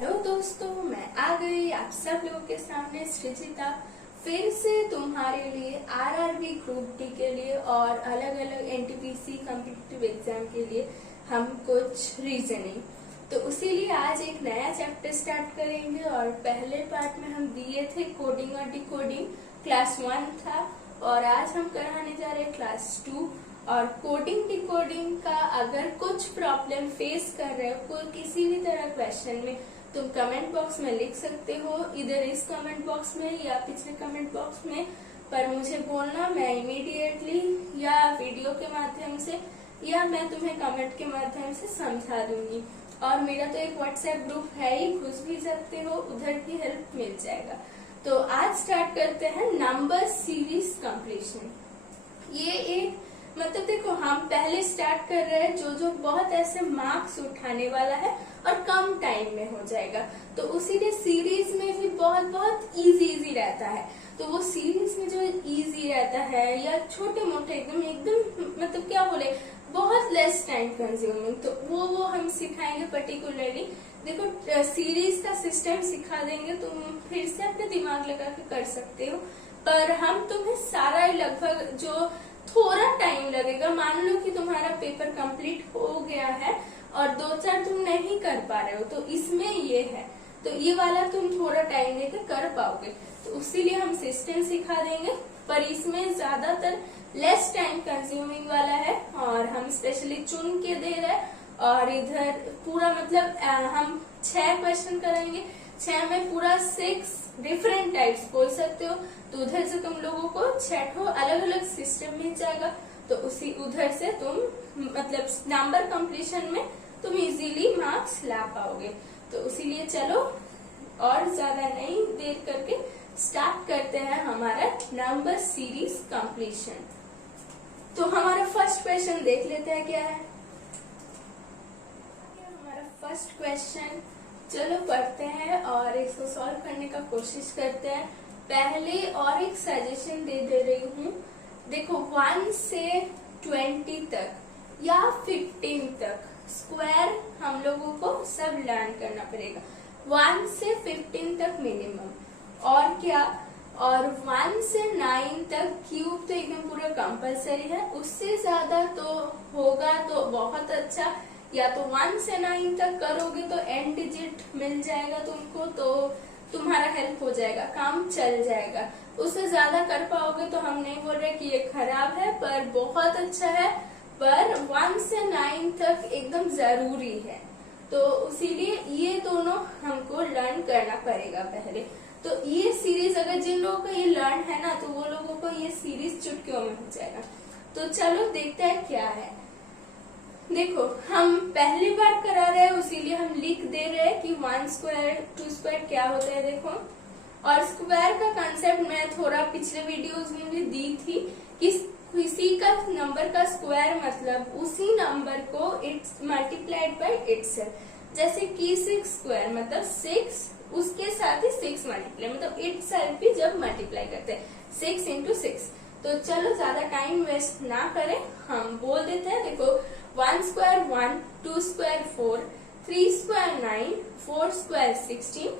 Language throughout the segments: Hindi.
हेलो दोस्तों, मैं आ गई आप सब लोगों के सामने सृजिता फिर से तुम्हारे लिए आरआरबी ग्रुप डी के लिए और अलग अलग एनटीपीसी कॉम्पिटिटिव एग्जाम के लिए हम कुछ रीजनिंग तो उसीलिए आज एक नया चैप्टर स्टार्ट करेंगे। और पहले पार्ट में हम दिए थे कोडिंग और डिकोडिंग, क्लास 1 था और आज हम कराने जा रहे हैं क्लास 2। और कोडिंग डिकोडिंग का अगर कुछ प्रॉब्लम फेस कर रहे हो कोई किसी भी तरह क्वेश्चन में, तुम कमेंट बॉक्स में लिख सकते हो, इधर इस कमेंट बॉक्स में या पिछले कमेंट बॉक्स में, पर मुझे बोलना, मैं इमीडिएटली या वीडियो के माध्यम से या मैं तुम्हें कमेंट के माध्यम से समझा दूंगी। और मेरा तो एक व्हाट्सएप ग्रुप है ही, घुस भी सकते हो, उधर की हेल्प मिल जाएगा। तो आज स्टार्ट करते हैं नंबर सीरीज कंप्लीशन। ये एक मतलब देखो, हम पहले स्टार्ट कर रहे हैं जो बहुत ऐसे मार्क्स उठाने वाला है और कम टाइम में हो जाएगा। तो उसीलिए सीरीज में भी बहुत इजी रहता है। तो वो सीरीज में जो इजी रहता है या छोटे मोटे एकदम मतलब क्या बोले, बहुत लेस टाइम कंज्यूमिंग, तो वो हम सिखाएंगे पर्टिकुलरली। देखो सीरीज का सिस्टम सिखा देंगे, तुम फिर से अपने दिमाग लगा के कर सकते हो, पर हम तुम्हें सारा लगभग जो थोड़ा टाइम लगेगा, मान लो कि तुम्हारा पेपर कंप्लीट हो गया है और 2-4 तुम नहीं कर पा रहे हो, तो इसमें ये है, तो ये वाला तुम थोड़ा टाइम लेकर कर पाओगे। तो उसीलिए हम सिस्टम सिखा देंगे, पर इसमें ज्यादातर लेस टाइम कंज्यूमिंग वाला है और हम स्पेशली चुन के दे रहे हैं। और इधर पूरा मतलब हम 6 क्वेश्चन करेंगे, 6 में पूरा 6 डिफरेंट टाइप्स बोल सकते हो। तो उधर से तुम लोगों को 6 अलग अलग सिस्टम मिल जाएगा। तो उसी उधर से तुम मतलब नंबर कंप्लीशन में तुम इजीली मार्क्स ला पाओगे। तो इसीलिए चलो और ज्यादा नहीं देर करके स्टार्ट करते हैं हमारा नंबर सीरीज कंप्लीशन। तो हमारा फर्स्ट क्वेश्चन देख लेते हैं क्या है। हमारा फर्स्ट क्वेश्चन, चलो पढ़ते हैं और इसको सॉल्व करने का कोशिश करते हैं। पहले और एक सजेशन दे रही हूँ, देखो 1 से 20 तक या 15 तक स्क्वायर हम लोगों को सब लर्न करना पड़ेगा। 1 से 15 तक मिनिमम, और क्या, और 1 से 9 तक क्यूब तो एकदम पूरा कंपलसरी है। उससे ज्यादा तो होगा तो बहुत अच्छा, या तो 1 से 9 तक करोगे तो एंड डिजिट मिल जाएगा तुमको, तो तुम्हारा हेल्प हो जाएगा, काम चल जाएगा। उससे ज्यादा कर पाओगे तो हम नहीं बोल रहे कि ये खराब है, पर बहुत अच्छा है, पर 1 से 9 तक एकदम जरूरी है। तो इसीलिए ये दोनों हमको लर्न करना पड़ेगा पहले। तो ये सीरीज अगर जिन लोगों का ये लर्न है ना, तो वो लोगों को ये सीरीज चुटकियों में हो जाएगा। तो चलो देखते हैं क्या है। देखो हम पहली बार करा रहे हैं, इसीलिए हम लिख दे रहे हैं कि 1 स्क्वायर 2 स्क्वायर क्या होता है। देखो, और स्क्वायर का कंसेप्ट मैं थोड़ा पिछले वीडियोस में भी दी थी कि किसी का नंबर का स्क्वायर मतलब उसी नंबर को इट्स मल्टीप्लाइड बाय इटसेल्फ। जैसे कि 6 स्क्वायर मतलब 6, उसके साथ ही 6 मल्टीप्लाई मतलब इटसेल्फ भी जब मल्टीप्लाई करते हैं 6 into 6। तो चलो ज्यादा टाइम वेस्ट ना करें, हम बोल देते हैं। देखो 1 square 1, 2 square 4, 3 square 9, 4 square 16,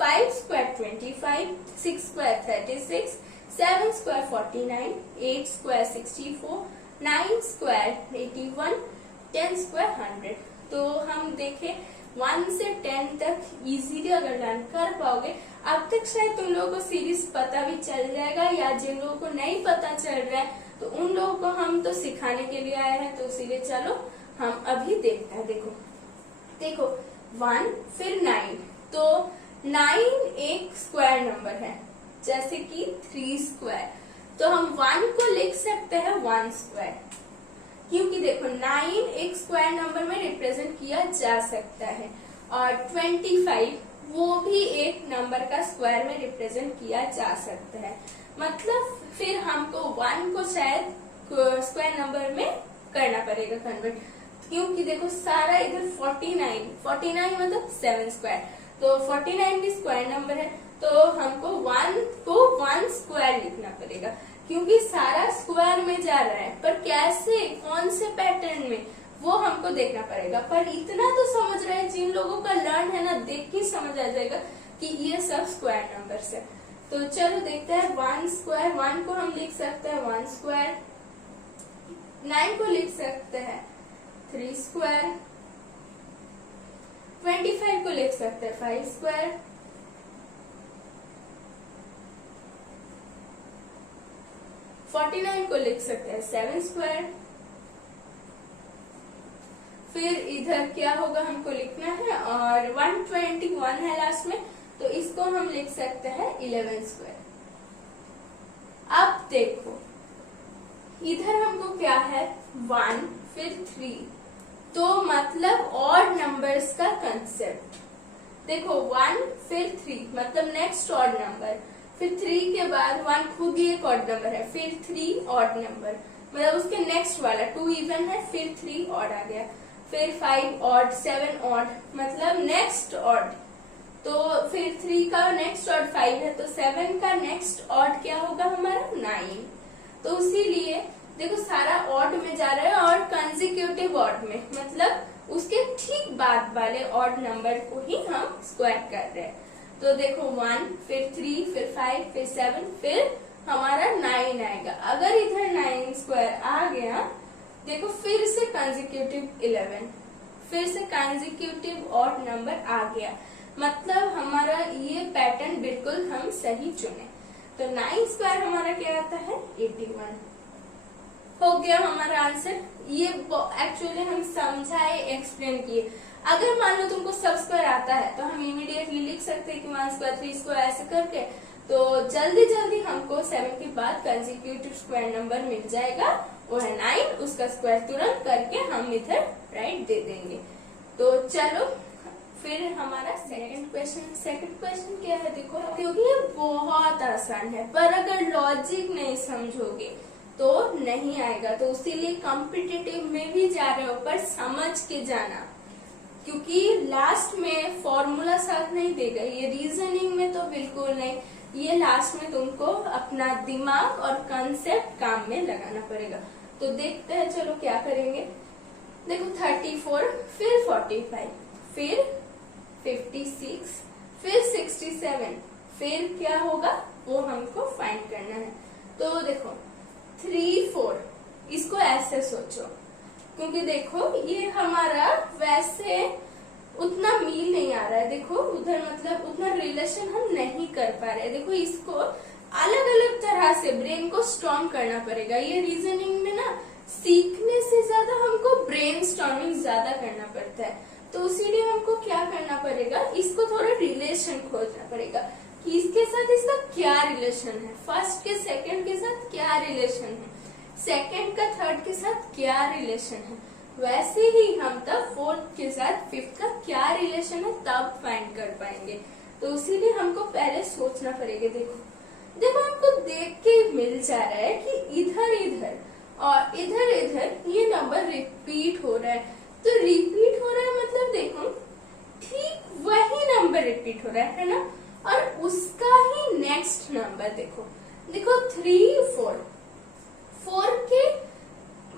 5 square 25, 6 square 36, 7 square 49, 8 square 64, 9 square 81, 10 square 100। तो हम देखें 1 से 10 तक इजीली अगर लर्न कर पाओगे, अब तक शायद तुम लोगों को सीरीज पता भी चल जाएगा, या जिन लोगों को नहीं पता चल रहा है तो उन लोगों को हम तो सिखाने के लिए आए हैं। तो इसीलिए चलो हम अभी देखते हैं। देखो 1 फिर 9, तो 9 एक स्क्वायर नंबर है, जैसे कि 3 स्क्वायर, तो हम 1 को लिख सकते हैं 1 स्क्वायर, क्योंकि देखो 9 एक स्क्वायर नंबर में रिप्रेजेंट किया जा सकता है। और 25 वो भी एक नंबर का स्क्वायर में रिप्रेजेंट किया जा सकता है। मतलब फिर हमको 1 को शायद स्क्वायर नंबर में करना पड़ेगा कन्वर्ट, क्योंकि देखो सारा इधर 49 मतलब 7 स्क्वायर, तो 49 भी स्क्वायर नंबर है, तो हमको 1 को 1 स्क्वायर लिखना पड़ेगा, क्योंकि सारा स्क्वायर में जा रहा है। पर कैसे, कौन से पैटर्न में, वो हमको देखना पड़ेगा। पर इतना तो समझ रहे हैं, जिन लोगों का लर्न है ना, देख के समझ आ जाएगा कि ये सब स्क्वायर नंबर्स है। तो चलो देखते हैं। 1 स्क्वायर, 1 को हम लिख सकते हैं 1 स्क्वायर, 9 को लिख सकते हैं 3 स्क्वायर, 25 को लिख सकते हैं 5 स्क्वायर, 49 को लिख सकते हैं 7 स्क्वायर। फिर इधर क्या होगा हमको लिखना है, और 121 है लास्ट में, तो इसको हम लिख सकते हैं 11 स्क्वायर। अब देखो इधर हमको क्या है 1 फिर 3, तो मतलब ऑड नंबर्स का कंसेप्ट। देखो 1 फिर 3 मतलब नेक्स्ट ऑड नंबर, फिर 3 के बाद 1 खुद ही एक ऑड नंबर है, फिर 3 ऑड नंबर मतलब उसके नेक्स्ट वाला 2 इवन है, फिर 3 ऑड आ गया, फिर 5 ऑड, 7 ऑड मतलब नेक्स्ट ऑड। तो फिर 3 का नेक्स्ट ऑड 5 है, तो 7 का नेक्स्ट ऑड क्या होगा हमारा 9। तो इसीलिए देखो सारा ऑड में जा रहा है और कंसेक्यूटिव ऑड में, मतलब उसके ठीक बाद वाले ऑड नंबर को ही हम स्क्वायर कर रहे हैं। तो देखो 1 फिर 3 फिर 5 फिर 7 फिर हमारा 9 आएगा। अगर इधर 9 स्क्वायर आ गया, देखो फिर से कंसेक्यूटिव 11, फिर से कंसेक्यूटिव ऑड नंबर आ गया, मतलब हमारा ये पैटर्न बिल्कुल हम सही चुने। तो 9 स्क्वायर हमारा क्या आता है 81। हो गया हमारा आंसर। ये एक्चुअली हम समझाए, एक्सप्लेन किए। अगर मान लो तुमको सब स्क्वायर आता है तो हम इमीडिएटली लिख सकते हैं कि 1 स्क्वायर 3 स्क्वायर ऐसे करके, तो जल्दी जल्दी हमको 7 के बाद कंसेक्यूटिव स्क्वायर नंबर मिल जाएगा, वो है 9, उसका स्क्वायर तुरंत करके हम इधर राइट दे देंगे। तो चलो फिर हमारा सेकंड क्वेश्चन क्या है देखो, क्योंकि ये बहुत आसान है, पर अगर लॉजिक नहीं समझोगे तो नहीं आएगा। तो इसीलिए कॉम्पिटिटिव में भी जा रहे हो पर समझ के जाना, क्योंकि लास्ट में फॉर्मूला साथ नहीं देगा, ये रीजनिंग में तो बिल्कुल नहीं, ये लास्ट में तुमको अपना दिमाग और कंसेप्ट काम में लगाना पड़ेगा। तो देखते हैं चलो क्या करेंगे। देखो 34 फिर 45 फिर 56 फिर 67 फिर क्या होगा वो हमको फाइंड करना है। तो देखो 3 4 इसको ऐसे सोचो, क्योंकि देखो ये हमारा वैसे उतना मील नहीं आ रहा है, देखो उधर मतलब उतना रिलेशन हम नहीं कर पा रहे हैं। देखो इसको अलग अलग तरह से ब्रेन को स्ट्रॉन्ग करना पड़ेगा। ये रीजनिंग में ना सीखने से ज्यादा हमको ब्रेन स्टॉर्मिंग ज्यादा करना पड़ता है, तो इसीलिए हमको क्या करना पड़ेगा, इसको थोड़ा रिलेशन खोजना पड़ेगा कि इसके साथ इसका क्या रिलेशन है, फर्स्ट के सेकंड के साथ क्या रिलेशन है, सेकंड का थर्ड के साथ क्या रिलेशन है, वैसे ही हम तब फोर्थ के साथ फिफ्थ का क्या रिलेशन है तब फाइंड कर पाएंगे। तो इसीलिए हमको पहले सोचना पड़ेगा। देखो देखो हमको देख के मिल जा रहा है कि इधर इधर और इधर इधर ये नंबर रिपीट हो रहा है, तो रिपीट हो रहा है मतलब देखो ठीक वही नंबर रिपीट हो रहा है ना, और उसका ही नेक्स्ट नंबर देखो 3 4 4 के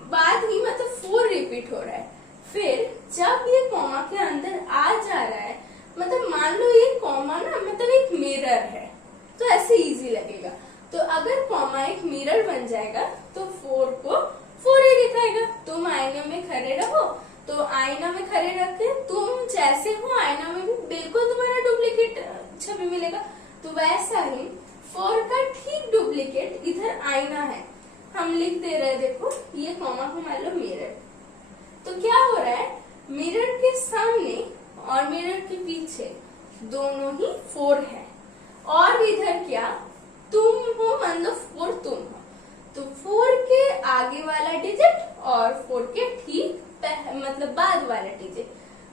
बाद ही मतलब 4 रिपीट हो रहा है। फिर जब ये कॉमा के अंदर आ जा रहा है, मतलब मान लो ये कॉमा ना मतलब एक मिरर है, तो ऐसे इजी लगेगा। तो अगर कॉमा एक मिरर बन जाएगा तो 4 को 4 ही दिखाएगा। तुम आईने में खड़े रहो तो आईना में खड़े रख के तुम जैसे हो आईना में भी बिल्कुल तुम्हारा डुप्लीकेट छवि मिलेगा। तो वैसा ही 4 का ठीक डुप्लीकेट इधर आईना है, हम लिख दे रहे हैं। देखो ये कॉमा को मान लो मिरर, तो क्या हो रहा है मिरर के सामने और मिरर के पीछे दोनों ही 4 है, और इधर क्या तुम हो मतलब 4 तुम हो, तो 4 के आगे वाला डिजिट और 4 के ठीक मतलब बाद वाला डिजिट,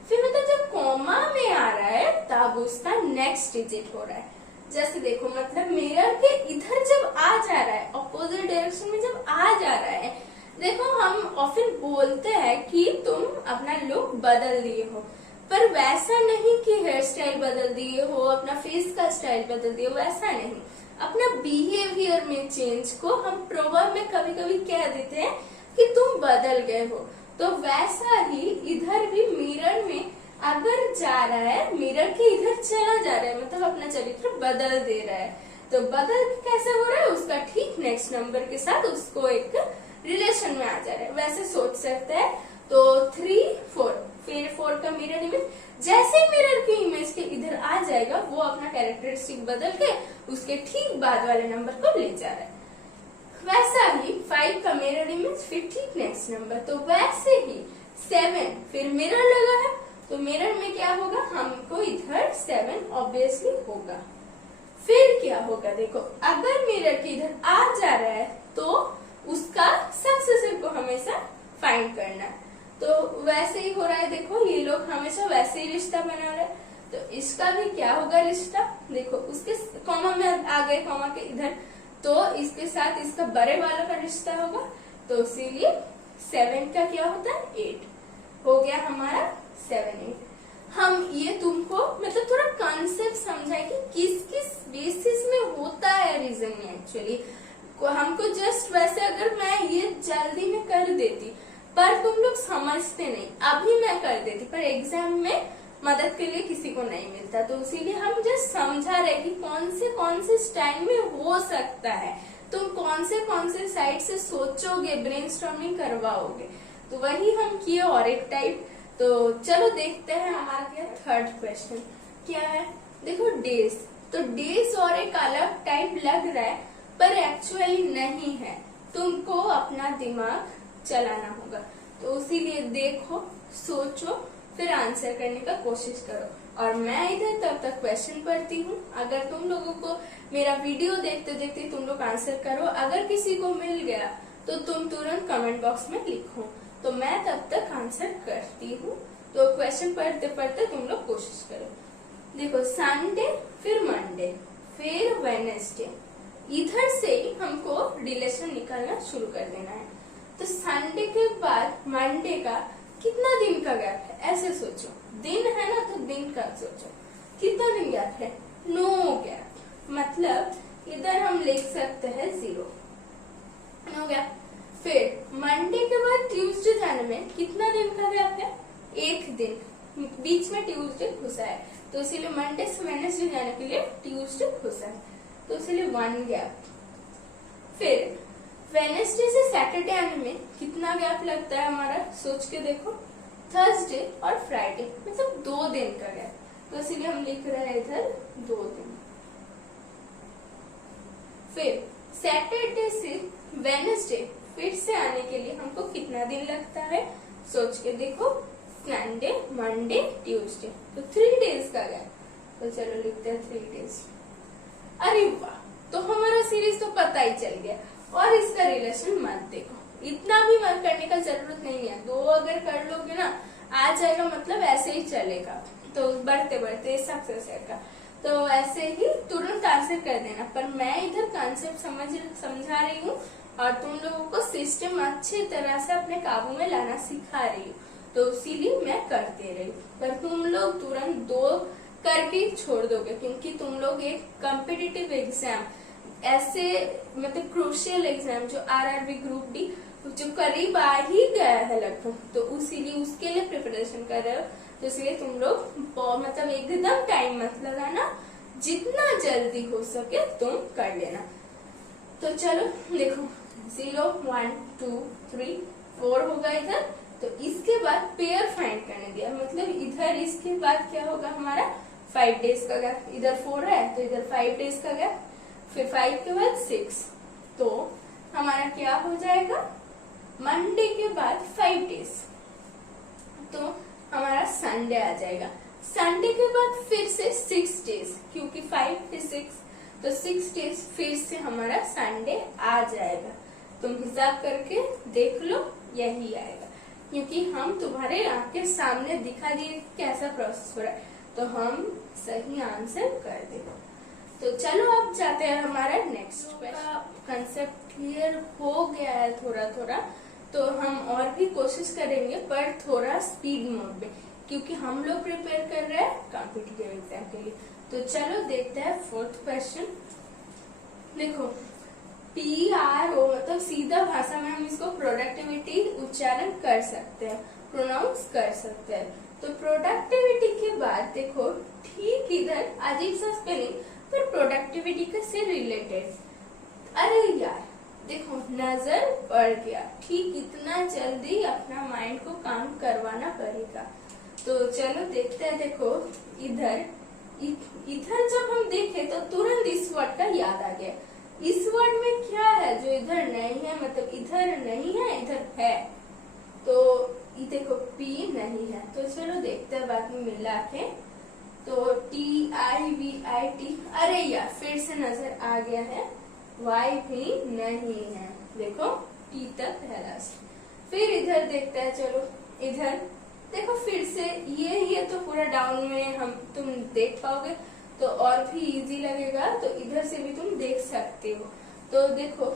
फिर मतलब जब कॉमा में आ रहा है तब उसका नेक्स्ट डिजिट हो रहा है। जैसे देखो मतलब मिरर के इधर जब आ जा रहा है, अपोजिट डायरेक्शन में जब आ जा रहा है, देखो हम ऑफन बोलते हैं कि तुम अपना लुक बदल दिए हो, पर वैसा नहीं कि हेयर स्टाइल बदल दिए हो, अपना फेस का स्टाइल बदल दिए हो, वैसा नहीं। अपना बिहेवियर में चेंज को हम प्रोवर्ब में कभी कभी कह देते हैं कि तुम बदल गए हो। तो वैसा ही इधर भी मिरर में अगर जा रहा है, मिरर के इधर चला जा रहा है, मतलब अपना चरित्र बदल दे रहा है, तो बदल कैसे हो रहा है, उसका ठीक नेक्स्ट नंबर के साथ उसको एक रिलेशन में आ जा रहा है, वैसे सोच सकते हैं। तो 3, 4, फिर 4 का मिरर इमेज, जैसे मिरर की इमेज के इधर आ जाएगा वो अपना कैरेक्टरिस्टिक बदल के उसके ठीक बाद वाले नंबर को ले जा रहा है। वैसा ही 5 का मिरर इमेज, फिर ठीक नेक्स्ट नंबर, तो वैसे ही 7 फिर मिरर लगा है, तो मिरर में क्या होगा, हमको इधर 7 ऑब्वियसली होगा। फिर क्या होगा, देखो अगर मिरर के इधर आ जा रहा है तो उसका सक्सेसर को हमेशा फाइंड करना है। तो वैसे ही हो रहा है, देखो ये लोग हमेशा वैसे ही रिश्ता बना रहे हैं, तो इसका भी क्या होगा रिश्ता, देखो उसके कॉमा में आ गए, कॉमा के इधर, तो इसके साथ इसका बड़े वालों का रिश्ता होगा, तो इसीलिए 7 का क्या होता है 8 हो गया हमारा 7, 8। हम ये तुमको मतलब थोड़ा कॉन्सेप्ट समझाए कि किस किस बेसिस में होता है रीजनिंग एक्चुअली। हमको जस्ट वैसे अगर मैं ये जल्दी में कर देती पर तुम लोग समझते नहीं, अभी मैं कर देती पर एग्जाम में मदद के लिए किसी को नहीं मिलता, तो इसीलिए हम जस्ट समझा रहे कि कौन से स्टाइल में हो सकता है, तुम कौन से साइड से सोचोगे, ब्रेनस्टॉर्मिंग करवाओगे, तो वही हम किए और एक टाइप। तो चलो देखते हैं हमारा क्या थर्ड क्वेश्चन क्या है। देखो डेज, तो डेज और एक अलग टाइप लग रहा है पर एक्चुअली नहीं है, तुमको अपना दिमाग चलाना होगा, तो इसीलिए देखो, सोचो, फिर आंसर करने का कोशिश करो। और मैं इधर तब तक क्वेश्चन पढ़ती हूँ, अगर तुम लोगों को मेरा वीडियो देखते देखते तुम लोग आंसर करो, अगर किसी को मिल गया तो तुम तुरंत कमेंट बॉक्स में लिखो, तो मैं तब तक आंसर करती हूँ। तो क्वेश्चन पढ़ते पढ़ते तुम लोग कोशिश करो। देखो संडे, फिर मंडे, फिर वेडनेसडे, इधर से ही हमको रिलेशन निकालना शुरू कर देना है। तो संडे के बाद मंडे का कितना दिन का गैप है, ऐसे सोचो, दिन है ना, तो दिन का सोचो, कितना दिन गैप है, 9 गैप, मतलब इधर हम लिख सकते हैं 0, 9 गैप। फिर मंडे के बाद ट्यूसडे जाने में कितना दिन का गैप है, 1 दिन, बीच में ट्यूसडे घुसा है, तो इसीलिए मंडे से वेडनेसडे जाने के लिए ट्यूसडे घुसा है, तो इसीलिए 1 गैप। फिर वेडनेसडे से सैटरडे आने में कितना गैप लगता है हमारा, सोच के देखो, थर्सडे और फ्राइडे, मतलब 2 दिन का गैप, तो इसीलिए हम लिख रहे हैं इधर 2 दिन। फिर सैटरडे से वेडनेसडे फिर से आने के लिए हमको कितना दिन लगता है, सोच के देखो, संडे, मंडे, ट्यूसडे, तो 3 डेज का गैप, तो चलो लिखते हैं 3 डेज। अरे वाह, तो हमारा सीरीज तो पता ही चल गया, और इसका रिलेशन मत देखो, इतना भी मत करने का जरूरत नहीं है, 2 अगर कर लोगे ना आ जाएगा, मतलब ऐसे ही चलेगा, तो बढ़ते बढ़ते सक्सेस का, तो ऐसे ही तुरंत आंसर कर देना। पर मैं इधर कॉन्सेप्ट समझा रही हूँ और तुम लोगों को सिस्टम अच्छी तरह से अपने काबू में लाना सिखा रही हूँ, तो इसीलिए मैं कर दे रही हूँ। पर तुम लोग तुरंत 2 करके छोड़ दोगे, क्योंकि तुम लोग एक कॉम्पिटिटिव एग्जाम, ऐसे मतलब क्रूशियल एग्जाम जो आरआरबी ग्रुप डी जो करीब आ ही गया है लगभग, तो इसीलिए उसके लिए प्रिपरेशन कर रहे हो, तो इसलिए तुम लोग मतलब एकदम टाइम मत लगाना, जितना जल्दी हो सके तुम कर लेना। तो चलो देखो, 0, 1, 2, 3, 4 होगा इधर, तो इसके बाद पेयर फाइंड करने दिया, मतलब इधर इसके बाद क्या होगा हमारा 5 डेज का गैप, इधर 4 है तो इधर 5 डेज का गैप, फिर 5 के बाद 6, तो हमारा क्या हो जाएगा, मंडे के बाद 5 डेज, तो हमारा संडे आ जाएगा। संडे के बाद फिर से 6 डेज, क्योंकि 5 फिर 6, तो 6 डेज फिर से हमारा संडे आ जाएगा। तुम हिसाब करके देख लो, यही आएगा, क्योंकि हम तुम्हारे आंख के सामने दिखा दिए कैसा प्रोसेस हो रहा है, तो हम सही आंसर कर देंगे। तो चलो अब जाते हैं हमारा नेक्स्ट क्वेश्चन। कंसेप्ट क्लियर हो गया है थोड़ा थोड़ा, तो हम और भी कोशिश करेंगे पर थोड़ा स्पीड मोड में, क्योंकि हम लोग प्रिपेयर कर रहे हैं कॉम्पिटिटिव एग्जाम के लिए। तो चलो देखते हैं 4th क्वेश्चन। देखो PRO मतलब सीधा भाषा में हम इसको प्रोडक्टिविटी उच्चारण कर सकते हैं, प्रोनाउंस कर सकते हैं। तो प्रोडक्टिविटी के बाद देखो ठीक इधर अजीब सा स्पेलिंग पर प्रोडक्टिविटी का से रिलेटेड। अरे यार देखो नजर पड़ गया, ठीक इतना जल्दी अपना माइंड को काम करवाना पड़ेगा। तो चलो देखते हैं। देखो इधर इधर जब हम देखे तो तुरंत इस वर्ड का याद आ गया। इस वर्ड में क्या है जो इधर नहीं है, मतलब इधर नहीं है इधर है। तो ये देखो P नहीं है, तो चलो देखते हैं बाद में मिला के। तो TIVIT, अरे यार फिर से नजर आ गया है। Y भी नहीं है, देखो T तक है लास्ट। फिर इधर देखते हैं, चलो इधर देखो फिर से ये तो पूरा डाउन में हम तुम देख पाओगे तो और भी इजी लगेगा, तो इधर से भी तुम देख सकते हो। तो देखो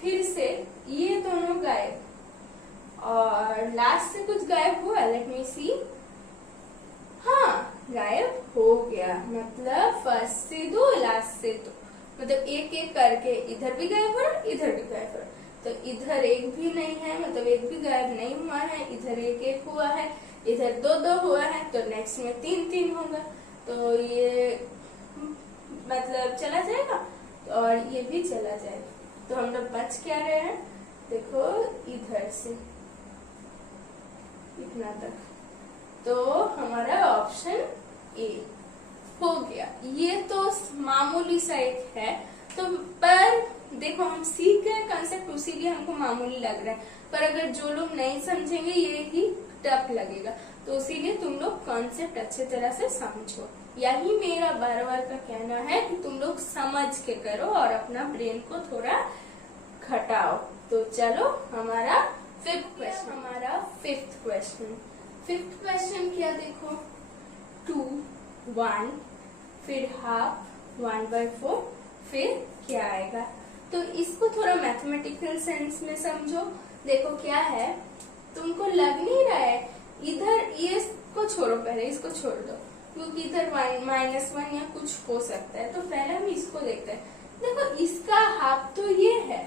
फिर से ये दोनों गायब और लास्ट से कुछ गायब हुआ, लेट मी सी। हाँ गायब हो गया, मतलब फर्स्ट से दो लास्ट से दो, मतलब एक एक करके इधर भी गायब हो रहा इधर भी गायब हो रहा। तो इधर एक भी नहीं है, मतलब एक भी गायब नहीं हुआ है। इधर एक एक हुआ है, इधर दो दो हुआ है, तो नेक्स्ट में तीन तीन होगा। तो ये मतलब चला जाएगा और ये भी चला जाएगा। तो हम लोग बच क्या रहे हैं, देखो इधर से इतना तक। तो हमारा ऑप्शन ए हो गया। ये तो मामूली सा एक है, तो पर देखो हम सीख गए कंसेप्ट, उसीलिए हमको मामूली लग रहा है। पर अगर जो लोग नहीं समझेंगे ये ही टफ लगेगा, तो इसीलिए तुम लोग कॉन्सेप्ट अच्छे तरह से समझो। यही मेरा बार बार का कहना है कि तुम लोग समझ के करो और अपना ब्रेन को थोड़ा घटाओ। तो चलो हमारा फिफ्थ क्वेश्चन क्या, देखो 2, 1, फिर हाफ 1/4, फिर क्या आएगा। तो इसको थोड़ा मैथमेटिकल सेंस में समझो। देखो क्या है, तुमको लग नहीं रहा है इधर, ये को छोड़ो, पहले इसको छोड़ दो क्योंकि इधर -1 या कुछ हो सकता है। तो पहले हम इसको देखते हैं। देखो इसका हाफ तो ये है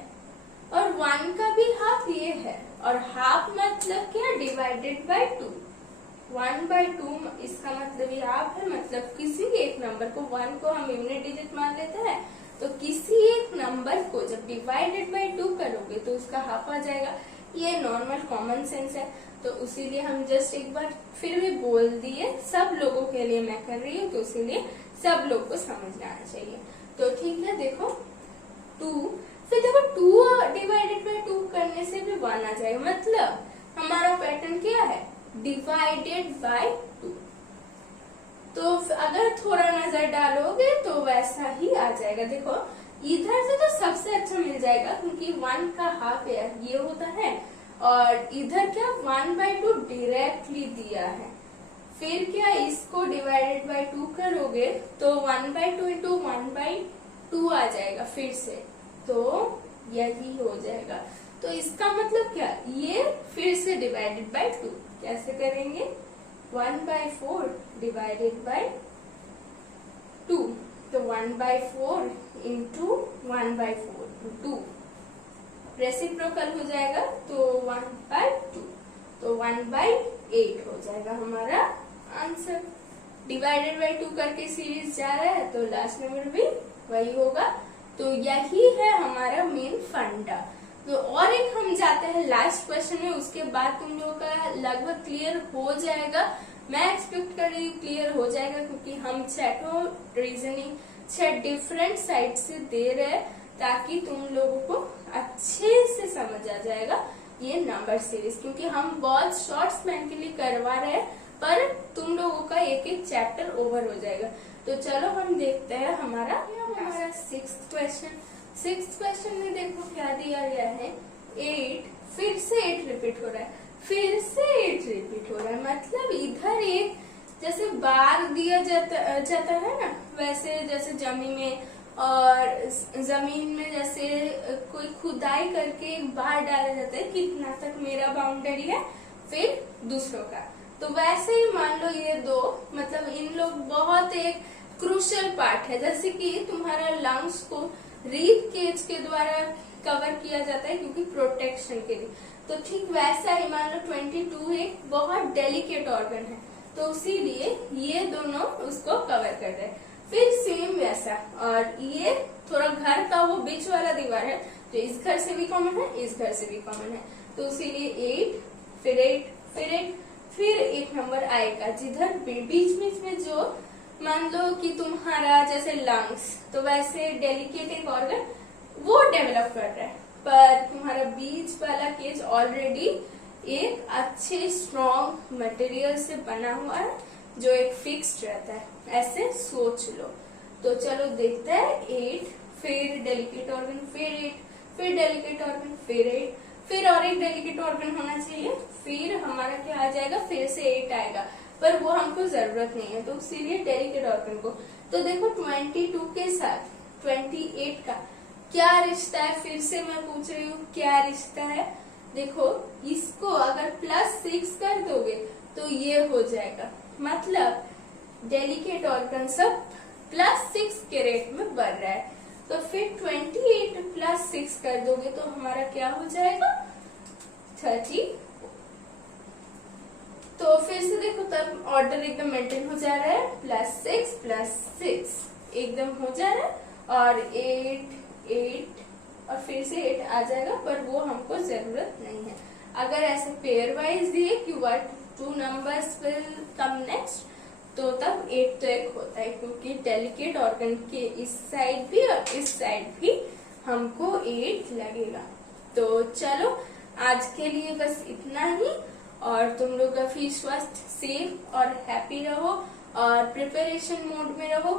और 1 का भी हाफ ये है, और हाफ मतलब क्या, डिवाइडेड बाय 2। 1/2 इसका मतलब ये हाफ है, मतलब किसी एक नंबर को 1 को हम यूनिट डिजिट मान लेते हैं, तो किसी एक नंबर को जब डिवाइडेड बाय 2 करोगे तो उसका हाफ आ जाएगा। ये नॉर्मल कॉमन सेंस है, तो उसीलिए हम जस्ट एक बार फिर भी बोल दिए। सब लोगों के लिए मैं कर रही हूँ, तो इसीलिए सब लोग को समझ आना चाहिए। तो ठीक है, देखो 2, फिर देखो 2 डिवाइडेड बाय 2 करने से भी 1 आ जाएगा, मतलब हमारा पैटर्न क्या है, डिवाइडेड बाय 2। तो अगर थोड़ा नजर डालोगे तो वैसा ही आ जाएगा। देखो इधर से तो सबसे अच्छा मिल जाएगा क्योंकि 1 का हाफ ये होता है, और इधर क्या 1/2 डायरेक्टली दिया है। फिर क्या इसको डिवाइडेड बाय 2 करोगे तो 1/2 इंटू 1/2 आ जाएगा फिर से, तो यही हो जाएगा। तो इसका मतलब क्या, ये फिर से डिवाइडेड बाय 2 कैसे करेंगे, 1/4 डिवाइडेड बाय 2, तो 1/4 इंटू 1/4 2 रेसिप्रोकल हो जाएगा, तो 1/2, तो 1/8 हो जाएगा हमारा आंसर। डिवाइडेड बाय 2 करके सीरीज जा रहा है तो लास्ट नंबर भी वही होगा। तो यही है हमारा मेन फंडा। तो और एक हम जाते हैं लास्ट क्वेश्चन में, उसके बाद तुम लोगों का लगभग क्लियर हो जाएगा। मैं एक्सपेक्ट कर रही हूँ क्लियर हो जाएगा, क्योंकि हम छठों रीजनिंग 6 डिफरेंट साइड से दे रहे हैं ताकि तुम लोगों को अच्छे से समझ आ जाएगा ये नंबर सीरीज, क्योंकि हम बहुत शॉर्ट स्पैन के लिए करवा रहे हैं, पर तुम लोगों का एक एक चैप्टर ओवर हो जाएगा। तो चलो हम देखते हैं हमारा 6th क्वेश्चन में देखो क्या दिया गया है, 8, फिर से 8 रिपीट हो रहा है, फिर से 8 रिपीट हो रहा है, मतलब इधर एक जैसे बार दिया जाता है ना, वैसे जैसे जमीन में और जमीन में जैसे कोई खुदाई करके एक बार डाला जाता है, कितना तक मेरा बाउंड्री है फिर दूसरों का। तो वैसे ही मान लो ये दो, मतलब इन लोग बहुत एक क्रूशियल पार्ट है, जैसे कि तुम्हारा लंग्स को रीब केज के द्वारा कवर किया जाता है क्योंकि प्रोटेक्शन के लिए। तो ठीक वैसा ही मान लो 22 एक बहुत डेलिकेट ऑर्गन है, तो इसीलिए ये दोनों उसको कवर कर रहे हैं। फिर सेम वैसा, और ये थोड़ा घर का वो बीच वाला दीवार है, तो इस घर से भी कॉमन है, इस घर से भी कॉमन है, तो इसीलिए 8 फिर 8 फिर 8 फिर एक नंबर आएगा जिधर बीच बीच में जो मान लो कि तुम्हारा जैसे लंग्स, तो वैसे डेलिकेट एक ऑर्गन वो डेवलप कर रहा है, पर तुम्हारा बीच वाला केज ऑलरेडी एक अच्छे स्ट्रॉन्ग मटेरियल से बना हुआ है जो एक फिक्स्ड रहता है, ऐसे सोच लो। तो चलो देखते हैं 8 फिर डेलिकेट ऑर्गन फिर 8 फिर डेलिकेट ऑर्गन फिर 8 फिर और एक डेलिकेट ऑर्गन होना चाहिए, फिर हमारा क्या आ जाएगा, फिर से 8 आएगा, पर वो हमको जरूरत नहीं है, तो इसीलिए डेलिकेट ऑर्गन को। तो देखो 22 के साथ 28 का क्या रिश्ता है, फिर से मैं पूछ रही हूँ क्या रिश्ता है। देखो इसको अगर +6 कर दोगे तो ये हो जाएगा, मतलब डेलिकेट ऑर्गन सब +6 के रेट में बढ़ रहा है। तो फिर 28 +6 कर दोगे तो हमारा क्या हो जाएगा 30। तो फिर से देखो तब ऑर्डर एकदम मेंटेन हो जा रहा है, +6 एकदम हो जा रहा है, और 8 8 और फिर से 8 आ जाएगा, पर वो हमको जरूरत नहीं है। अगर ऐसे पेयर वाइज दिए कि what 2 numbers will come next, तो तब 8 तो एक होता है, क्योंकि डेलिकेट ऑर्गन के इस साइड भी और इस साइड भी हमको 8 लगेगा। तो चलो आज के लिए बस इतना ही, और तुम लोग काफी स्वस्थ, सेफ और हैप्पी रहो और प्रिपरेशन मोड में रहो।